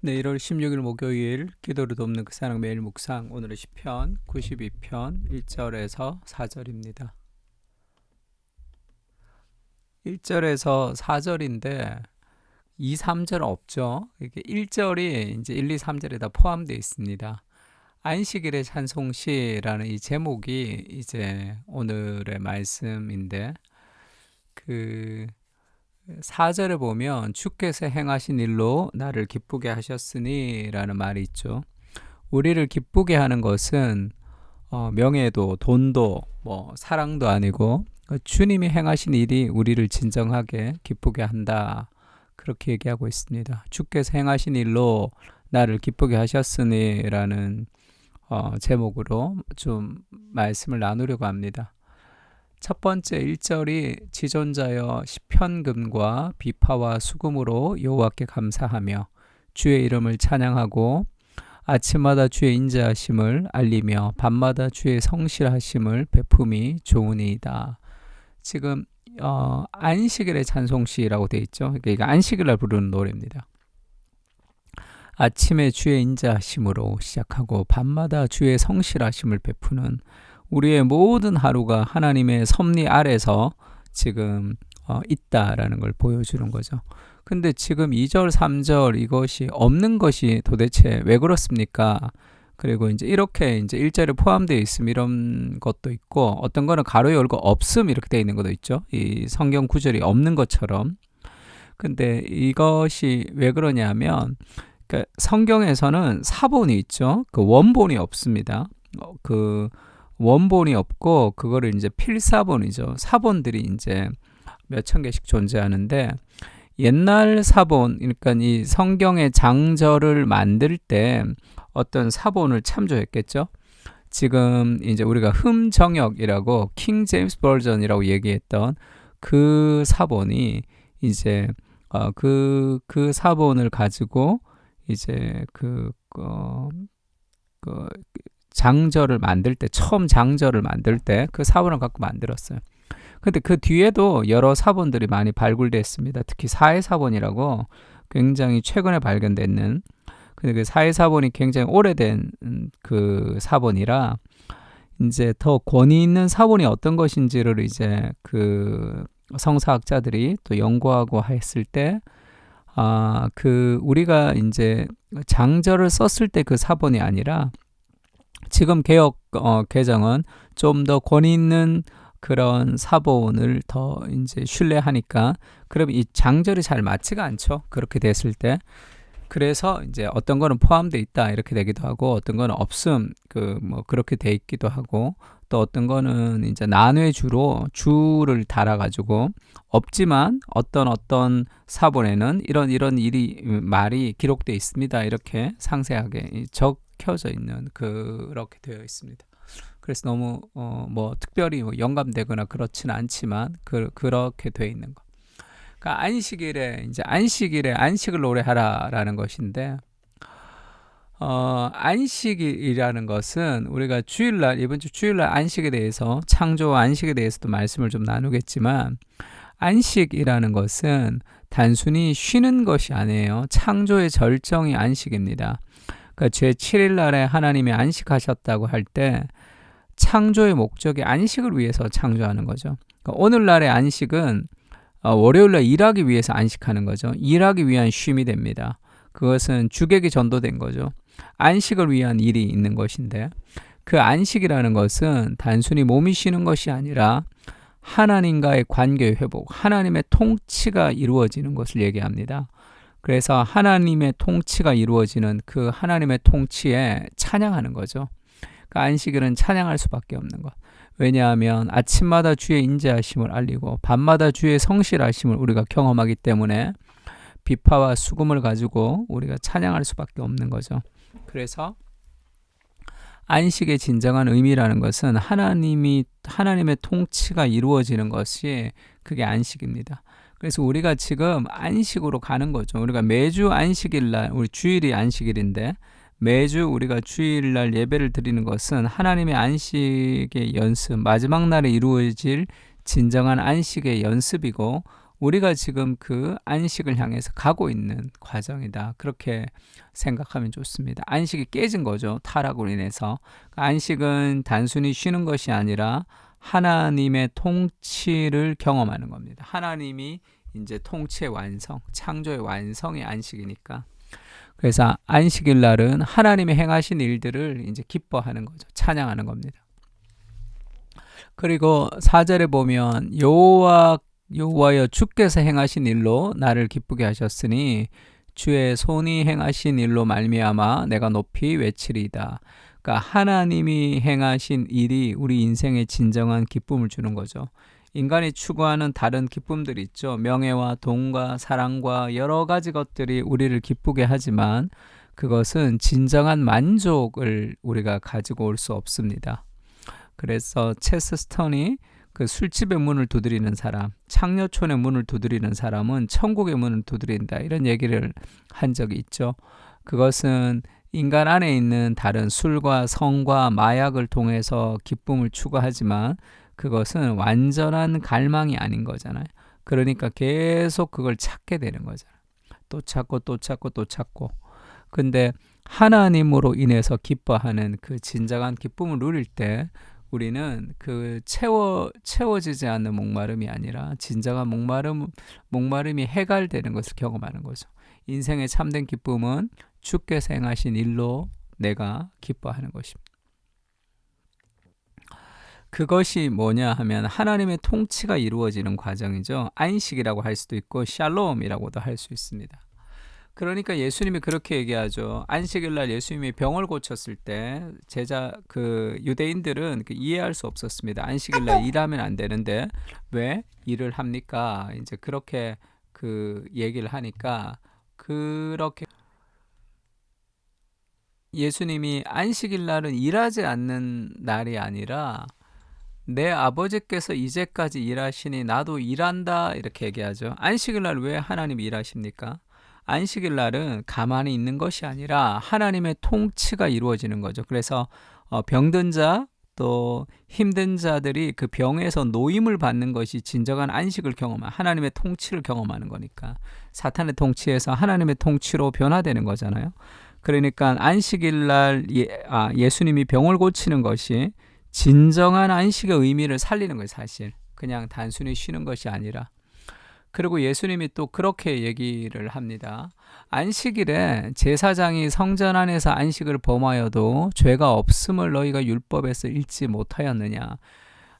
네, 1월 16일 목요일 기도를 돕는 그 사랑 매일 묵상 오늘의 시편 92편 1절에서 4절입니다. 1절에서 4절인데 2, 3절 없죠. 이게 1절이 이제 1, 2, 3절에 다 포함되어 있습니다. 안식일의 찬송시라는 이 제목이 이제 오늘의 말씀인데 그 4절에 보면 주께서 행하신 일로 나를 기쁘게 하셨으니 라는 말이 있죠. 우리를 기쁘게 하는 것은 명예도 돈도 뭐 사랑도 아니고 주님이 행하신 일이 우리를 진정하게 기쁘게 한다. 그렇게 얘기하고 있습니다. 주께서 행하신 일로 나를 기쁘게 하셨으니 라는 제목으로 좀 말씀을 나누려고 합니다. 첫 번째 1절이 지존자여 시편금과 비파와 수금으로 여호와께 감사하며 주의 이름을 찬양하고 아침마다 주의 인자하심을 알리며 밤마다 주의 성실하심을 베품이 좋으니이다. 지금 안식일의 찬송시라고 되어 있죠. 그러니까 이거 안식일날 부르는 노래입니다. 아침에 주의 인자하심으로 시작하고 밤마다 주의 성실하심을 베푸는 우리의 모든 하루가 하나님의 섭리 아래서 지금 있다라는 걸 보여주는 거죠. 근데 지금 2절, 3절 이것이 없는 것이 도대체 왜 그렇습니까? 그리고 이제 이렇게 이제 1절에 포함되어 있음 이런 것도 있고 어떤 거는 가로 열고 없음 이렇게 되어 있는 것도 있죠. 이 성경 구절이 없는 것처럼. 근데 이것이 왜 그러냐면 그러니까 성경에서는 사본이 있죠. 그 원본이 없습니다. 그 원본이 없고 그거를 이제 필사본이죠. 사본들이 이제 몇 천 개씩 존재하는데 옛날 사본, 그러니까 이 성경의 장절을 만들 때 어떤 사본을 참조했겠죠. 지금 이제 우리가 흠정역이라고 킹 제임스 버전이라고 얘기했던 그 사본이 이제 그 사본을 가지고 이제 그 장절을 만들 때 처음 장절을 만들 때 그 사본을 갖고 만들었어요. 근데 그 뒤에도 여러 사본들이 많이 발굴됐습니다. 특히 사해사본이라고 굉장히 최근에 발견됐는 근데 그 사해사본이 굉장히 오래된 그 사본이라 이제 더 권위 있는 사본이 어떤 것인지를 이제 그 성사학자들이 또 연구하고 했을 때 그 우리가 이제 장절을 썼을 때 그 사본이 아니라 지금 개혁 개정은 좀 더 권위 있는 그런 사본을 더 이제 신뢰하니까 그럼 이 장절이 잘 맞지가 않죠. 그렇게 됐을 때. 그래서 이제 어떤 거는 포함되어 있다 이렇게 되기도 하고 어떤 거는 없음 그 뭐 그렇게 돼 있기도 하고 또 어떤 거는 이제 난외주로 주를 달아가지고 없지만 어떤 사본에는 이런 일이 말이 기록되어 있습니다 이렇게 상세하게 적혀져 있는 그렇게 되어 있습니다. 그래서 너무 뭐 특별히 뭐 영감되거나 그렇지는 않지만 그렇게 되어 있는 거. 그러니까 안식일에 이제 안식일에 안식을 노래하라라는 것인데 안식일이라는 것은 우리가 주일날 이번 주 주일날 안식에 대해서 창조와 안식에 대해서도 말씀을 좀 나누겠지만 안식이라는 것은 단순히 쉬는 것이 아니에요. 창조의 절정이 안식입니다. 그러니까 제7일 날에 하나님이 안식하셨다고 할 때 창조의 목적이 안식을 위해서 창조하는 거죠. 그러니까 오늘날의 안식은 월요일날 일하기 위해서 안식하는 거죠. 일하기 위한 쉼이 됩니다. 그것은 주객이 전도된 거죠. 안식을 위한 일이 있는 것인데 그 안식이라는 것은 단순히 몸이 쉬는 것이 아니라 하나님과의 관계 회복, 하나님의 통치가 이루어지는 것을 얘기합니다. 그래서 하나님의 통치가 이루어지는 그 하나님의 통치에 찬양하는 거죠. 그 안식일은 찬양할 수밖에 없는 것. 왜냐하면 아침마다 주의 인자하심을 알리고 밤마다 주의 성실하심을 우리가 경험하기 때문에 비파와 수금을 가지고 우리가 찬양할 수밖에 없는 거죠. 그래서 안식의 진정한 의미라는 것은 하나님의 통치가 이루어지는 것이 그게 안식입니다. 그래서 우리가 지금 안식으로 가는 거죠. 우리가 매주 안식일날 우리 주일이 안식일인데 매주 우리가 주일날 예배를 드리는 것은 하나님의 안식의 연습, 마지막 날에 이루어질 진정한 안식의 연습이고 우리가 지금 그 안식을 향해서 가고 있는 과정이다. 그렇게 생각하면 좋습니다. 안식이 깨진 거죠. 타락으로 인해서. 안식은 단순히 쉬는 것이 아니라 하나님의 통치를 경험하는 겁니다. 하나님이 이제 통치의 완성, 창조의 완성이 안식이니까. 그래서 안식일 날은 하나님의 행하신 일들을 이제 기뻐하는 거죠. 찬양하는 겁니다. 그리고 4절에 보면 여호와여 주께서 행하신 일로 나를 기쁘게 하셨으니 주의 손이 행하신 일로 말미암아 내가 높이 외치리이다. 그러니까 하나님이 행하신 일이 우리 인생에 진정한 기쁨을 주는 거죠. 인간이 추구하는 다른 기쁨들이 있죠. 명예와 돈과 사랑과 여러 가지 것들이 우리를 기쁘게 하지만 그것은 진정한 만족을 우리가 가지고 올 수 없습니다. 그래서 체스턴이 그 술집의 문을 두드리는 사람, 창녀촌의 문을 두드리는 사람은 천국의 문을 두드린다, 이런 얘기를 한 적이 있죠. 그것은 인간 안에 있는 다른 술과 성과 마약을 통해서 기쁨을 추구하지만 그것은 완전한 갈망이 아닌 거잖아요. 그러니까 계속 그걸 찾게 되는 거잖아요. 또 찾고 또 찾고 또 찾고. 근데 하나님으로 인해서 기뻐하는 그 진정한 기쁨을 누릴 때 우리는 그 채워지지 않는 목마름이 아니라 진정한 목마름이 해갈되는 것을 경험하는 거죠. 인생의 참된 기쁨은 주께서 행하신 일로 내가 기뻐하는 것입니다. 그것이 뭐냐 하면 하나님의 통치가 이루어지는 과정이죠. 안식이라고 할 수도 있고 샬롬이라고도 할 수 있습니다. 그러니까 예수님이 그렇게 얘기하죠. 안식일날 예수님이 병을 고쳤을 때 유대인들은 이해할 수 없었습니다. 안식일날 일하면 안 되는데 왜 일을 합니까? 이제 그렇게 얘기를 하니까 그렇게 예수님이 안식일날은 일하지 않는 날이 아니라 내 아버지께서 이제까지 일하시니 나도 일한다, 이렇게 얘기하죠. 안식일날 왜 하나님이 일하십니까? 안식일날은 가만히 있는 것이 아니라 하나님의 통치가 이루어지는 거죠. 그래서 병든 자, 또 힘든 자들이 그 병에서 노임을 받는 것이 진정한 안식을 경험하는, 하나님의 통치를 경험하는 거니까. 사탄의 통치에서 하나님의 통치로 변화되는 거잖아요. 그러니까 안식일날 예수님이 병을 고치는 것이 진정한 안식의 의미를 살리는 거예요. 사실 그냥 단순히 쉬는 것이 아니라. 그리고 예수님이 또 그렇게 얘기를 합니다. 안식일에 제사장이 성전 안에서 안식을 범하여도 죄가 없음을 너희가 율법에서 읽지 못하였느냐.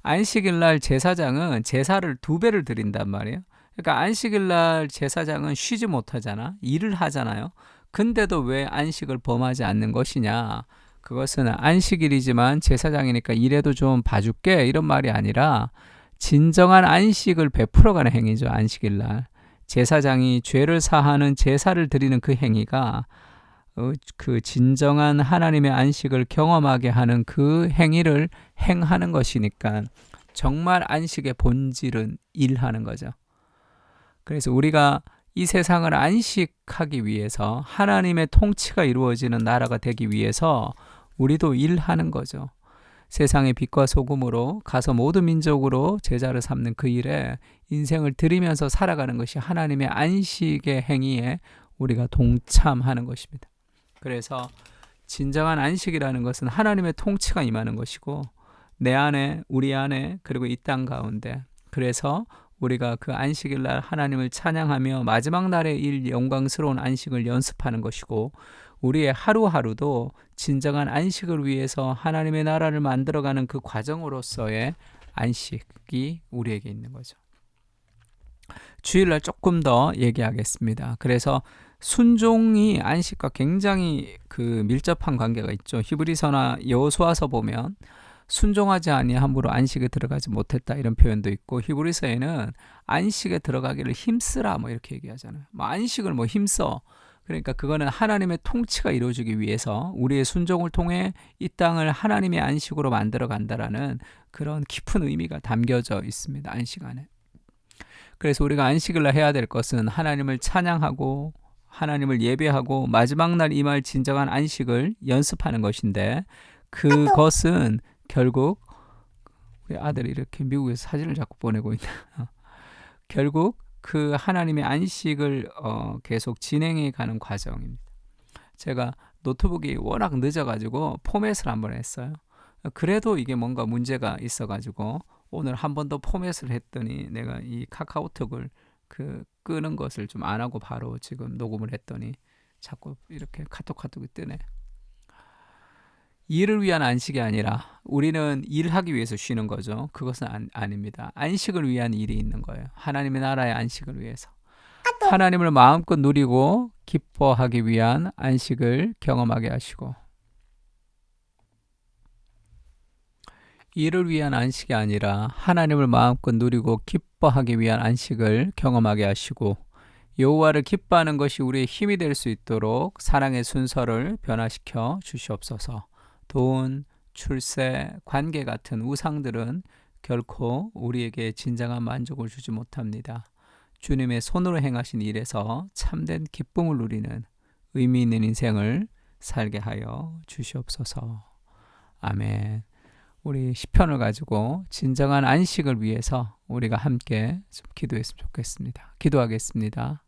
안식일날 제사장은 제사를 2배를 드린단 말이에요. 그러니까 안식일날 제사장은 쉬지 못하잖아. 일을 하잖아요. 근데도 왜 안식을 범하지 않는 것이냐. 그것은 안식일이지만 제사장이니까 일해도 좀 봐줄게, 이런 말이 아니라 진정한 안식을 베풀어가는 행위죠. 안식일날 제사장이 죄를 사하는 제사를 드리는 그 행위가 그 진정한 하나님의 안식을 경험하게 하는 그 행위를 행하는 것이니까 정말 안식의 본질은 일하는 거죠. 그래서 우리가 이 세상을 안식하기 위해서, 하나님의 통치가 이루어지는 나라가 되기 위해서 우리도 일하는 거죠. 세상의 빛과 소금으로 가서 모든 민족으로 제자를 삼는 그 일에 인생을 드리면서 살아가는 것이 하나님의 안식의 행위에 우리가 동참하는 것입니다. 그래서 진정한 안식이라는 것은 하나님의 통치가 임하는 것이고, 내 안에, 우리 안에, 그리고 이 땅 가운데, 그래서 우리가 그 안식일 날 하나님을 찬양하며 마지막 날의 일, 영광스러운 안식을 연습하는 것이고, 우리의 하루하루도 진정한 안식을 위해서 하나님의 나라를 만들어가는 그 과정으로서의 안식이 우리에게 있는 거죠. 주일날 조금 더 얘기하겠습니다. 그래서 순종이 안식과 굉장히 밀접한 관계가 있죠. 히브리서나 여호수아서 보면 순종하지 아니함으로 안식에 들어가지 못했다, 이런 표현도 있고, 히브리서에는 안식에 들어가기를 힘쓰라, 이렇게 얘기하잖아요. 안식을 힘써. 그러니까 그거는 하나님의 통치가 이루어지기 위해서 우리의 순종을 통해 이 땅을 하나님의 안식으로 만들어 간다라는 그런 깊은 의미가 담겨져 있습니다. 안식 안에. 그래서 우리가 안식일날 해야 될 것은 하나님을 찬양하고 하나님을 예배하고 마지막 날 임할 진정한 안식을 연습하는 것인데, 그것은 결국 우리 아들이 이렇게 미국에서 사진을 자꾸 보내고 있나 결국 그 하나님의 안식을 계속 진행해 가는 과정입니다. 제가 노트북이 워낙 늦어가지고 포맷을 한번 했어요. 그래도 이게 뭔가 문제가 있어가지고 오늘 한 번 더 포맷을 했더니 내가 이 카카오톡을 끄는 것을 좀 안 하고 바로 지금 녹음을 했더니 자꾸 이렇게 카톡이 뜨네. 일을 위한 안식이 아니라 우리는 일하기 위해서 쉬는 거죠. 그것은 아닙니다. 안식을 위한 일이 있는 거예요. 하나님의 나라의 안식을 위해서. 하나님을 마음껏 누리고 기뻐하기 위한 안식을 경험하게 하시고, 일을 위한 안식이 아니라 하나님을 마음껏 누리고 기뻐하기 위한 안식을 경험하게 하시고, 여호와를 기뻐하는 것이 우리의 힘이 될 수 있도록 사랑의 순서를 변화시켜 주시옵소서. 돈, 출세, 관계 같은 우상들은 결코 우리에게 진정한 만족을 주지 못합니다. 주님의 손으로 행하신 일에서 참된 기쁨을 누리는 의미 있는 인생을 살게 하여 주시옵소서. 아멘. 우리 시편을 가지고 진정한 안식을 위해서 우리가 함께 좀 기도했으면 좋겠습니다. 기도하겠습니다.